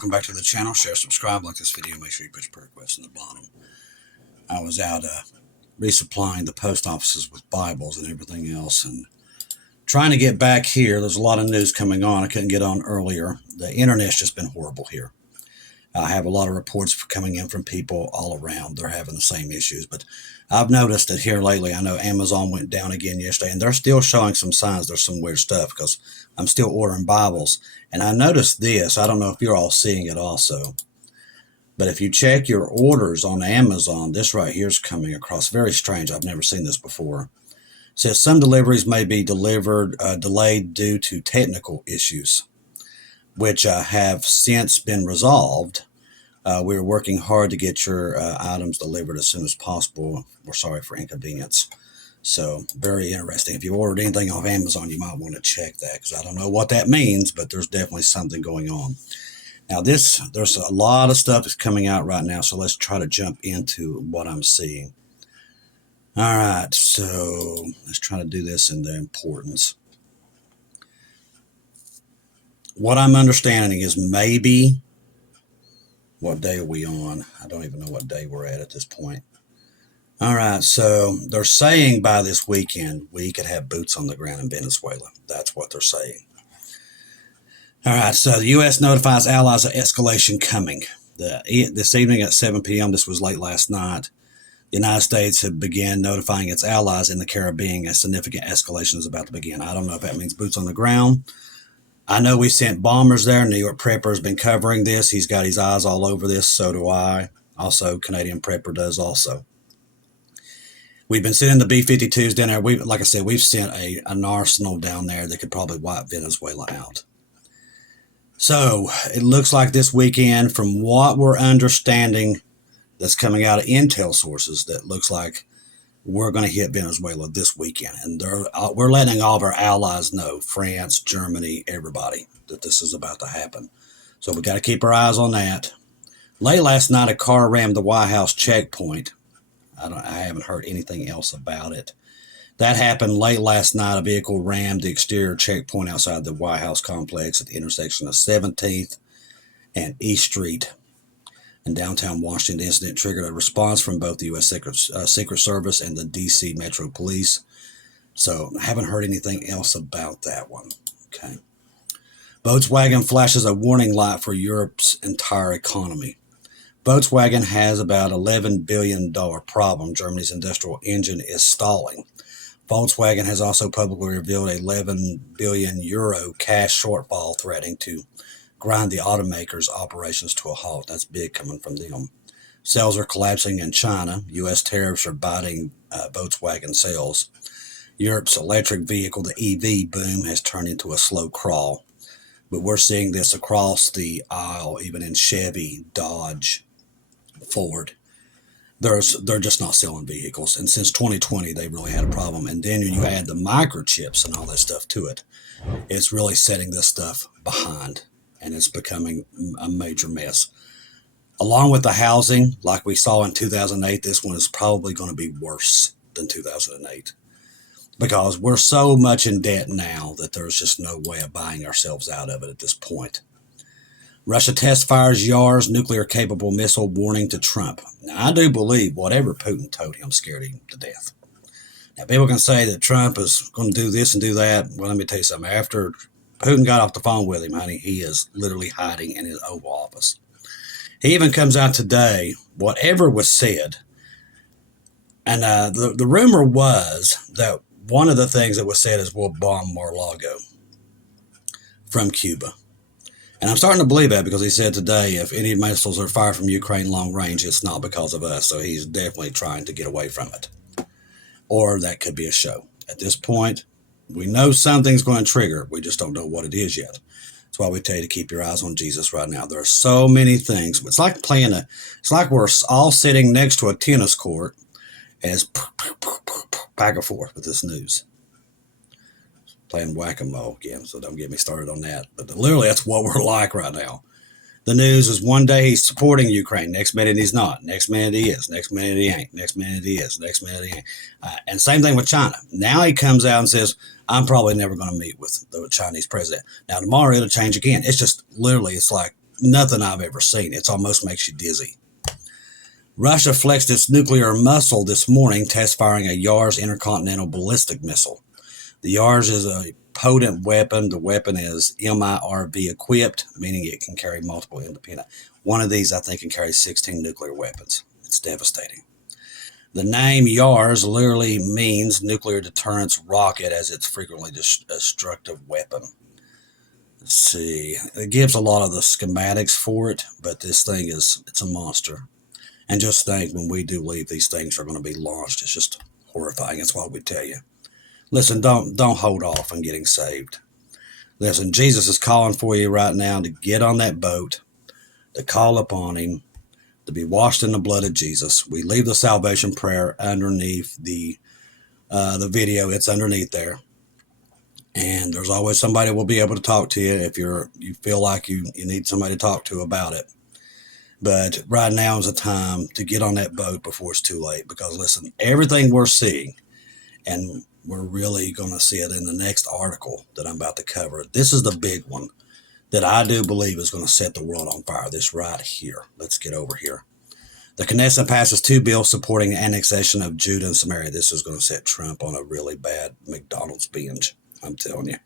welcome back to the channel. Share, subscribe, like this video. Make sure you put your prayer requests in the bottom. I was out resupplying the post offices with Bibles and everything else, and trying to get back here. There's a lot of news coming on. I couldn't get on earlier. The internet's just been horrible here. I have a lot of reports coming in from people all around. They're having the same issues, but I've noticed that here lately. I know Amazon went down again yesterday, and they're still showing some signs there's some weird stuff because I'm still ordering Bibles. And I noticed this. I don't know if you're all seeing it also, but if you check your orders on Amazon, this right here is coming across very strange. I've never seen this before. It says some deliveries may be delayed due to technical issues, which have since been resolved. We're working hard to get your items delivered as soon as possible. We're sorry for inconvenience. So very interesting. If you ordered anything off Amazon, you might want to check that, because I don't know what that means, but there's definitely something going on. Now there's a lot of stuff that's coming out right now, so let's try to jump into what I'm seeing. All right, so let's try to do this in the importance. What I'm understanding is maybe, what day are we on? I don't even know what day we're at this point. All right, so they're saying by this weekend, we could have boots on the ground in Venezuela. That's what they're saying. All right, so the U.S. notifies allies of escalation coming. This evening at 7 p.m., this was late last night, the United States have begun notifying its allies in the Caribbean a significant escalation is about to begin. I don't know if that means boots on the ground. I know we sent bombers there. New York Prepper has been covering this. He's got his eyes all over this. So do I. Also, Canadian Prepper does also. We've been sending the B-52s down there. Like I said, we've sent an arsenal down there that could probably wipe Venezuela out. So it looks like this weekend, from what we're understanding that's coming out of intel sources, that looks like we're going to hit Venezuela this weekend. And we're letting all of our allies know, France, Germany, everybody, that this is about to happen. So we got to keep our eyes on that. Late last night, a car rammed the White House checkpoint. I haven't heard anything else about it. That happened late last night. A vehicle rammed the exterior checkpoint outside the White House complex at the intersection of 17th and East Street in downtown Washington. The incident triggered a response from both the U.S. Secret Service and the D.C. Metro Police. So I haven't heard anything else about that one. Okay. Volkswagen flashes a warning light for Europe's entire economy. Volkswagen has about $11 billion problem. Germany's industrial engine is stalling. Volkswagen has also publicly revealed a 11 billion euro cash shortfall, threatening to grind the automaker's operations to a halt. That's big coming from them. Sales are collapsing in China. U.S. tariffs are biting Volkswagen sales. Europe's electric vehicle, the EV boom, has turned into a slow crawl. But we're seeing this across the aisle, even in Chevy, Dodge, Ford. They're just not selling vehicles. And since 2020, they've really had a problem. And then when you add the microchips and all that stuff to it, it's really setting this stuff behind. And it's becoming a major mess. Along with the housing, like we saw in 2008, this one is probably going to be worse than 2008. Because we're so much in debt now that there's just no way of buying ourselves out of it at this point. Russia test fires Yar's nuclear-capable missile, warning to Trump. Now, I do believe whatever Putin told him scared him to death. Now, people can say that Trump is going to do this and do that. Well, let me tell you something. After Putin got off the phone with him, honey, he is literally hiding in his Oval Office. He even comes out today, whatever was said, and the rumor was that one of the things that was said is we'll bomb Mar-a-Lago from Cuba. And I'm starting to believe that, because he said today, if any missiles are fired from Ukraine long range, it's not because of us. So he's definitely trying to get away from it. Or that could be a show. At this point, we know something's going to trigger. We just don't know what it is yet. That's why we tell you to keep your eyes on Jesus right now. There are so many things. It's like it's like we're all sitting next to a tennis court as back and forth with this news. Playing whack-a-mole again, so don't get me started on that. But literally, that's what we're like right now. The news is one day he's supporting Ukraine, next minute he's not, next minute he is, next minute he ain't, next minute he is, next minute he ain't. And same thing with China. Now he comes out and says, I'm probably never going to meet with the Chinese president. Now tomorrow it'll change again. It's just literally, it's like nothing I've ever seen. It almost makes you dizzy. Russia flexed its nuclear muscle this morning, test firing a Yars intercontinental ballistic missile. The Yars is a potent weapon. The weapon is MIRV equipped, meaning it can carry multiple independent. One of these, I think, can carry 16 nuclear weapons. It's devastating. The name Yars literally means nuclear deterrence rocket, as it's frequently destructive weapon. Let's see. It gives a lot of the schematics for it, but this thing it's a monster. And just think, when we do leave, these things are going to be launched. It's just horrifying. That's what we tell you. Listen, don't hold off on getting saved. Listen, Jesus is calling for you right now to get on that boat, to call upon him, to be washed in the blood of Jesus. We leave the salvation prayer underneath the video. It's underneath there. And there's always somebody who will be able to talk to you if you feel like you need somebody to talk to about it. But right now is a time to get on that boat before it's too late. Because listen, everything we're seeing, and we're really going to see it in the next article that I'm about to cover. This is the big one that I do believe is going to set the world on fire. This right here. Let's get over here. The Knesset passes 2 bills supporting the annexation of Judea and Samaria. This is going to set Trump on a really bad McDonald's binge, I'm telling you.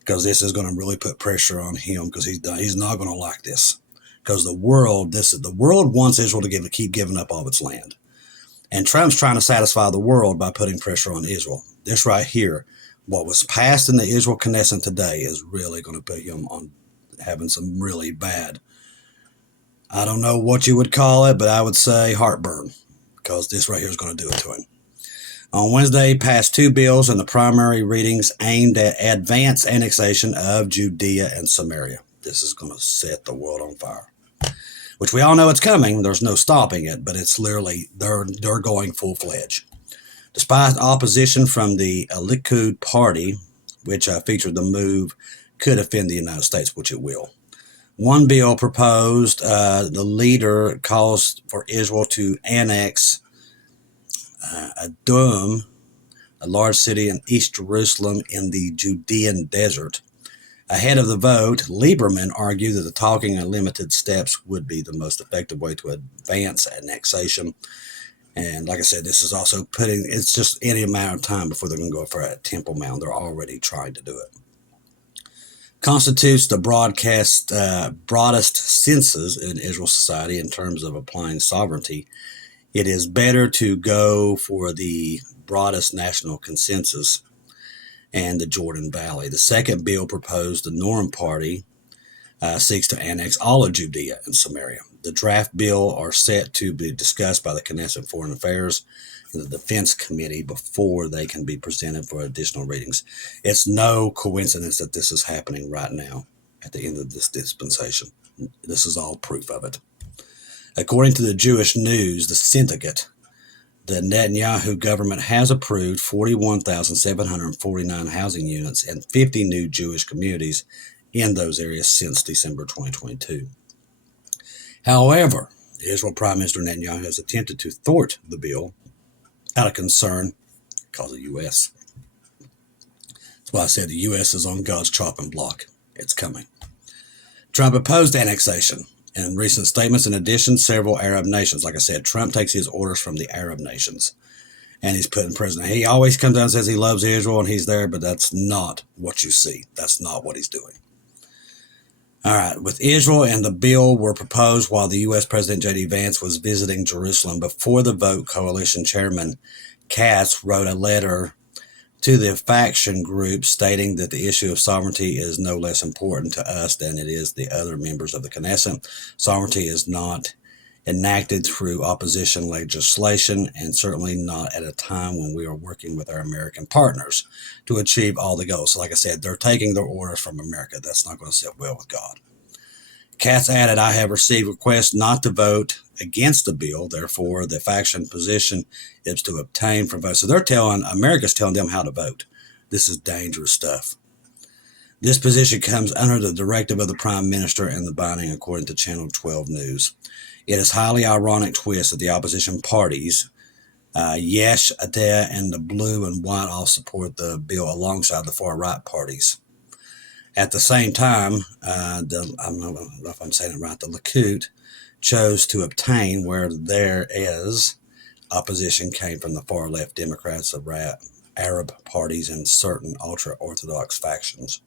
Because this is going to really put pressure on him, because he's not going to like this. Because the world wants Israel to keep giving up all of its land. And Trump's trying to satisfy the world by putting pressure on Israel. This right here, what was passed in the Israel Knesset today, is really going to put him on having some really bad, I don't know what you would call it, but I would say heartburn, because this right here is going to do it to him. On Wednesday, passed 2 bills in the primary readings aimed at advanced annexation of Judea and Samaria. This is going to set the world on fire. Which we all know it's coming. There's no stopping it, but it's literally, they're going full-fledged. Despite opposition from the Likud party, which featured the move could offend the United States, which it will. One bill proposed, the leader calls for Israel to annex Adum, a large city in East Jerusalem in the Judean desert. Ahead of the vote, Lieberman argued that the talking and limited steps would be the most effective way to advance annexation. And like I said, this is also it's just any amount of time before they're going to go for a Temple Mount. They're already trying to do it. Constitutes the broadest census in Israel society in terms of applying sovereignty. It is better to go for the broadest national consensus and the Jordan Valley. The second bill proposed, the Norm Party seeks to annex all of Judea and Samaria. The draft bill are set to be discussed by the Knesset Foreign Affairs and the Defense Committee before they can be presented for additional readings. It's no coincidence that this is happening right now at the end of this dispensation. This is all proof of it. According to the Jewish News, the Syndicate, the Netanyahu government has approved 41,749 housing units and 50 new Jewish communities in those areas since December 2022. However, Israel Prime Minister Netanyahu has attempted to thwart the bill out of concern because of the U.S. That's why I said the U.S. is on God's chopping block. It's coming. Trump opposed annexation in recent statements. In addition, several Arab nations. Like I said, Trump takes his orders from the Arab nations. And he's putting president. He always comes out and says he loves Israel and he's there, but that's not what you see. That's not what he's doing. All right. With Israel and the bill were proposed while the U.S. President J.D. Vance was visiting Jerusalem. Before the vote, Coalition Chairman Katz wrote a letter to the faction group stating that the issue of sovereignty is no less important to us than it is the other members of the Knesset. Sovereignty is not enacted through opposition legislation, and certainly not at a time when we are working with our American partners to achieve all the goals. So like I said, they're taking their orders from America. That's not going to sit well with God. Katz added, I have received requests not to vote against the bill. Therefore, the faction position is to obtain from votes. So America's telling them how to vote. This is dangerous stuff. This position comes under the directive of the Prime Minister and the binding, according to Channel 12 News. It is highly ironic twist that the opposition parties, Yesh Ateh and the Blue and White, all support the bill alongside the far right parties. At the same time, I don't know if I'm saying it right, the Likud chose to obtain where there is opposition came from the far left Democrats of Arab parties and certain ultra-Orthodox factions.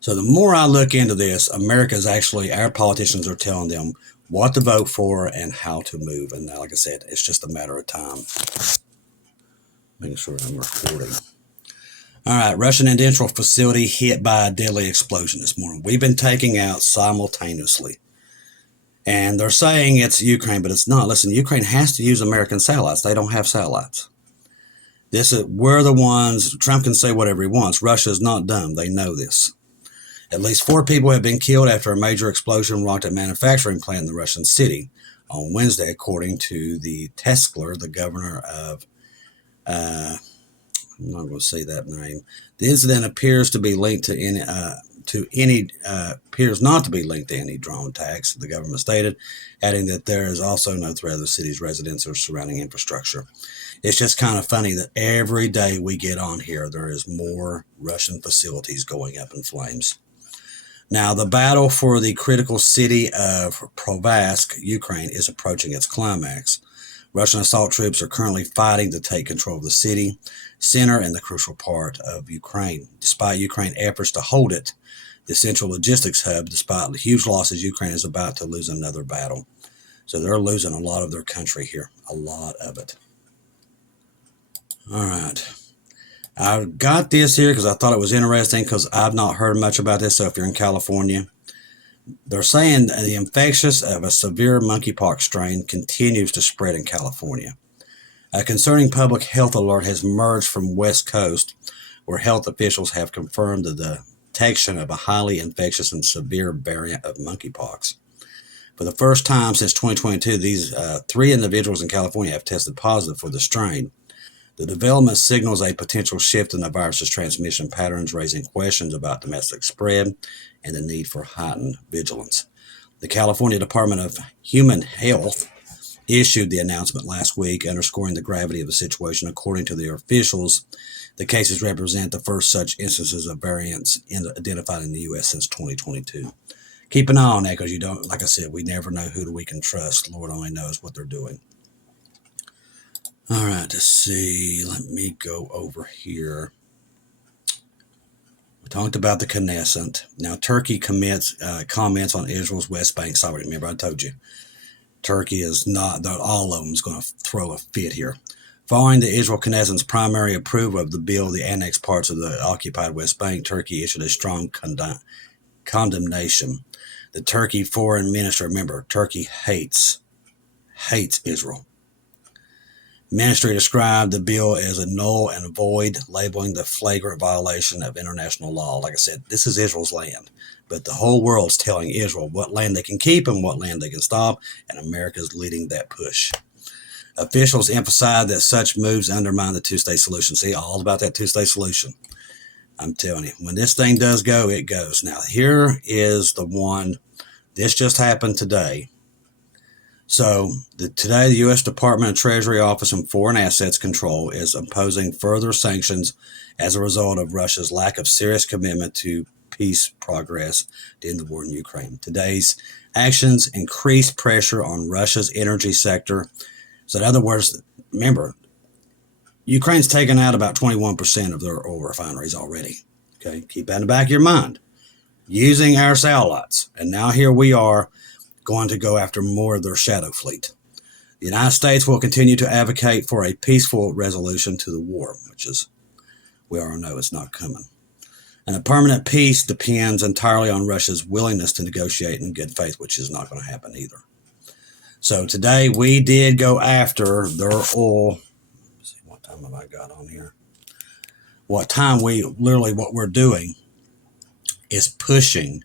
So the more I look into this, America's actually, our politicians are telling them what to vote for and how to move. And like I said, it's just a matter of time. Making sure I'm recording. All right, Russian industrial facility hit by a deadly explosion this morning. We've been taking out simultaneously. And they're saying it's Ukraine, but it's not. Listen, Ukraine has to use American satellites. They don't have satellites. We're the ones, Trump can say whatever he wants. Russia's not dumb. They know this. At least 4 people have been killed after a major explosion rocked a manufacturing plant in the Russian city on Wednesday, according to the Teskler, the governor of I'm not going to say that name. The incident appears to be linked to appears not to be linked to any drone attacks, the government stated, adding that there is also no threat of the city's residents or surrounding infrastructure. It's just kind of funny that every day we get on here, there is more Russian facilities going up in flames. Now, the battle for the critical city of PHROPHECY, Ukraine, is approaching its climax. Russian assault troops are currently fighting to take control of the city center and the crucial part of Ukraine. Despite Ukraine's efforts to hold it, the central logistics hub, despite the huge losses, Ukraine is about to lose another battle. So they're losing a lot of their country here, a lot of it. All right. I got this here because I thought it was interesting because I've not heard much about this. So if you're in California, they're saying the infectious of a severe monkeypox strain continues to spread in California. A concerning public health alert has emerged from West Coast, where health officials have confirmed the detection of a highly infectious and severe variant of monkeypox. For the first time since 2022, these 3 individuals in California have tested positive for the strain. The development signals a potential shift in the virus's transmission patterns, raising questions about domestic spread and the need for heightened vigilance. The California Department of Human Health issued the announcement last week, underscoring the gravity of the situation. According to their officials, the cases represent the first such instances of variants identified in the U.S. since 2022. Keep an eye on that because you don't, like I said, we never know who we can trust. Lord only knows what they're doing. All right, let's see. Let me go over here. We talked about the Knesset. Now, Turkey comments on Israel's West Bank sovereignty. Remember, I told you. Turkey is not, all of them is going to throw a fit here. Following the Israel Knesset's primary approval of the bill, the annexed parts of the occupied West Bank, Turkey issued a strong condemnation. The Turkey foreign minister, remember, Turkey hates Israel. Ministry described the bill as a null and void, labeling the flagrant violation of international law. Like I said, this is Israel's land, but the whole world's telling Israel what land they can keep and what land they can stop, and America's leading that push. Officials emphasized that such moves undermine the two-state solution. See, all about that two-state solution. I'm telling you, when this thing does go, it goes. Now, here is the one. This just happened today. So today, the U.S. Department of Treasury Office on Foreign Assets Control is imposing further sanctions as a result of Russia's lack of serious commitment to peace progress in the war in Ukraine. Today's actions increase pressure on Russia's energy sector. So in other words, remember, Ukraine's taken out about 21% of their oil refineries already. Okay, keep that in the back of your mind. Using our satellites. And now here we are going to go after more of their shadow fleet. The United States will continue to advocate for a peaceful resolution to the war, which is, we all know it's not coming. And a permanent peace depends entirely on Russia's willingness to negotiate in good faith, which is not going to happen either. So today we did go after their oil. Let's see, what time have I got on here? What we're doing is pushing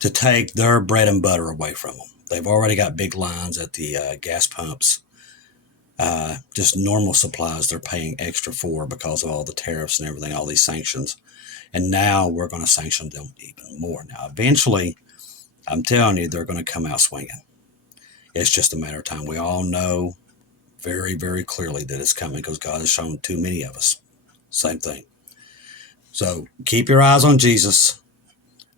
to take their bread and butter away from them. They've already got big lines at the gas pumps. Just normal supplies they're paying extra for because of all the tariffs and everything, all these sanctions. And now we're going to sanction them even more. Now, eventually, I'm telling you, they're going to come out swinging. It's just a matter of time. We all know very, very clearly that it's coming because God has shown too many of us. Same thing. So keep your eyes on Jesus.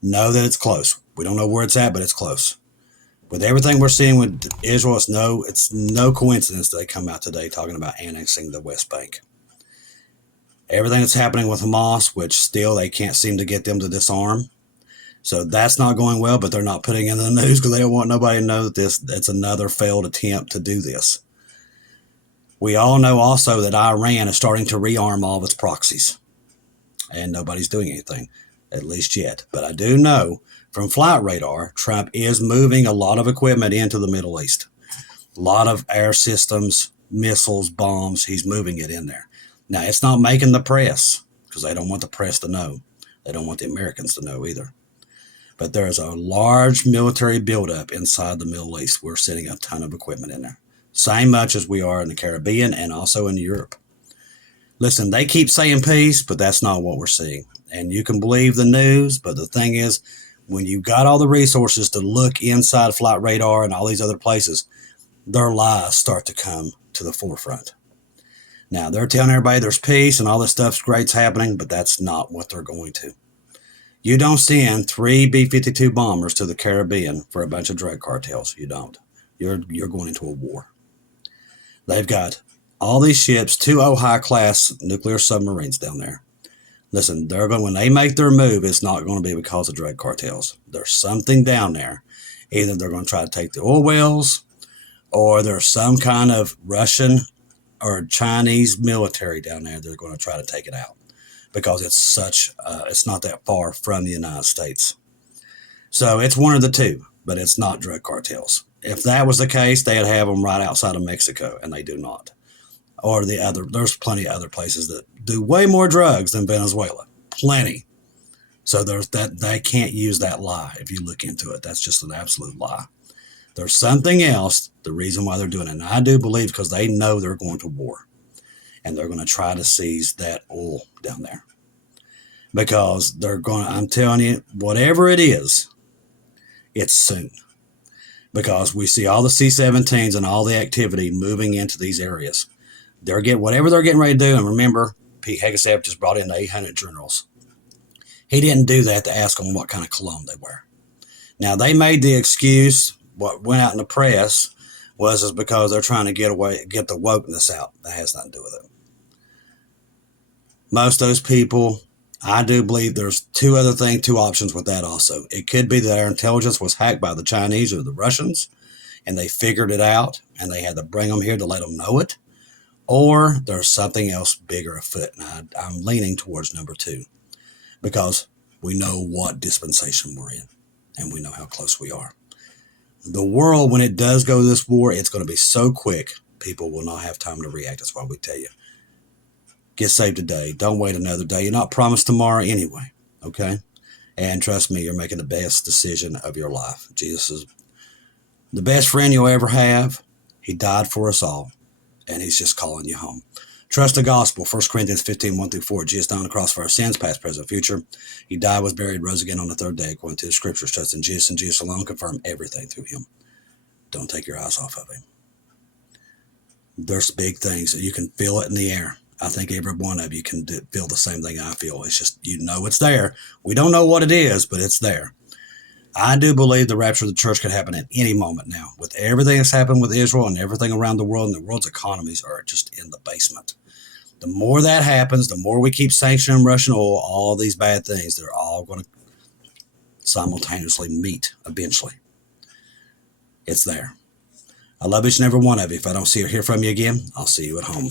Know that it's close. We don't know where it's at, but it's close. With everything we're seeing with Israel, it's no coincidence that they come out today talking about annexing the West Bank. Everything that's happening with Hamas, which still they can't seem to get them to disarm. So that's not going well, but they're not putting it in the news because they don't want nobody to know that that's another failed attempt to do this. We all know also that Iran is starting to rearm all of its proxies, and nobody's doing anything, at least yet. But I do know from flight radar, Trump is moving a lot of equipment into the Middle East. A lot of air systems, missiles, bombs, he's moving it in there. Now, it's not making the press because they don't want the press to know. They don't want the Americans to know either. But there's a large military buildup inside the Middle East. We're sending a ton of equipment in there. Same much as we are in the Caribbean and also in Europe. Listen, they keep saying peace, but that's not what we're seeing. And you can believe the news, but the thing is, when you've got all the resources to look inside Flight Radar and all these other places, their lies start to come to the forefront. Now, they're telling everybody there's peace and all this stuff's great's happening, but that's not what they're going to. You don't send 3 B-52 bombers to the Caribbean for a bunch of drug cartels. You don't. You're going into a war. They've got all these ships, 2 high-class nuclear submarines down there. Listen, when they make their move, it's not going to be because of drug cartels. There's something down there. Either they're going to try to take the oil wells, or there's some kind of Russian or Chinese military down there. They're going to try to take it out because it's not that far from the United States. So it's one of the two, but it's not drug cartels. If that was the case, they'd have them right outside of Mexico, and they do not. Or there's plenty of other places that do way more drugs than Venezuela. Plenty. So they can't use that lie if you look into it. That's just an absolute lie. There's something else, the reason why they're doing it. And I do believe because they know they're going to war. And they're going to try to seize that oil down there. Because I'm telling you, whatever it is, it's soon. Because we see all the C-17s and all the activity moving into these areas. Whatever they're getting ready to do. And remember, Estep just brought in the 800 generals. He didn't do that to ask them what kind of cologne they wear. Now, they made the excuse, what went out in the press was because they're trying to get the wokeness out. That has nothing to do with it. Most of those people, I do believe there's two options with that also. It could be that their intelligence was hacked by the Chinese or the Russians, and they figured it out, and they had to bring them here to let them know it. Or there's something else bigger afoot, and I'm leaning towards number 2, because we know what dispensation we're in, and we know how close we are. The world, when it does go to this war, it's going to be so quick, people will not have time to react. That's why we tell you. Get saved today. Don't wait another day. You're not promised tomorrow anyway, okay? And trust me, you're making the best decision of your life. Jesus is the best friend you'll ever have. He died for us all, and he's just calling you home. Trust the gospel. 1 Corinthians 15, 1-4. Jesus died on the cross for our sins, past, present, future. He died, was buried, rose again on the 3rd day, according to the scriptures. Trust in Jesus and Jesus alone. Confirm everything through him. Don't take your eyes off of him. There's big things. You can feel it in the air. I think every one of you can feel the same thing I feel. It's just, it's there. We don't know what it is, but it's there. I do believe the rapture of the church could happen at any moment now. With everything that's happened with Israel and everything around the world, and the world's economies are just in the basement. The more that happens, the more we keep sanctioning Russian oil, all these bad things, they're all going to simultaneously meet eventually. It's there. I love each and every one of you. If I don't see or hear from you again, I'll see you at home.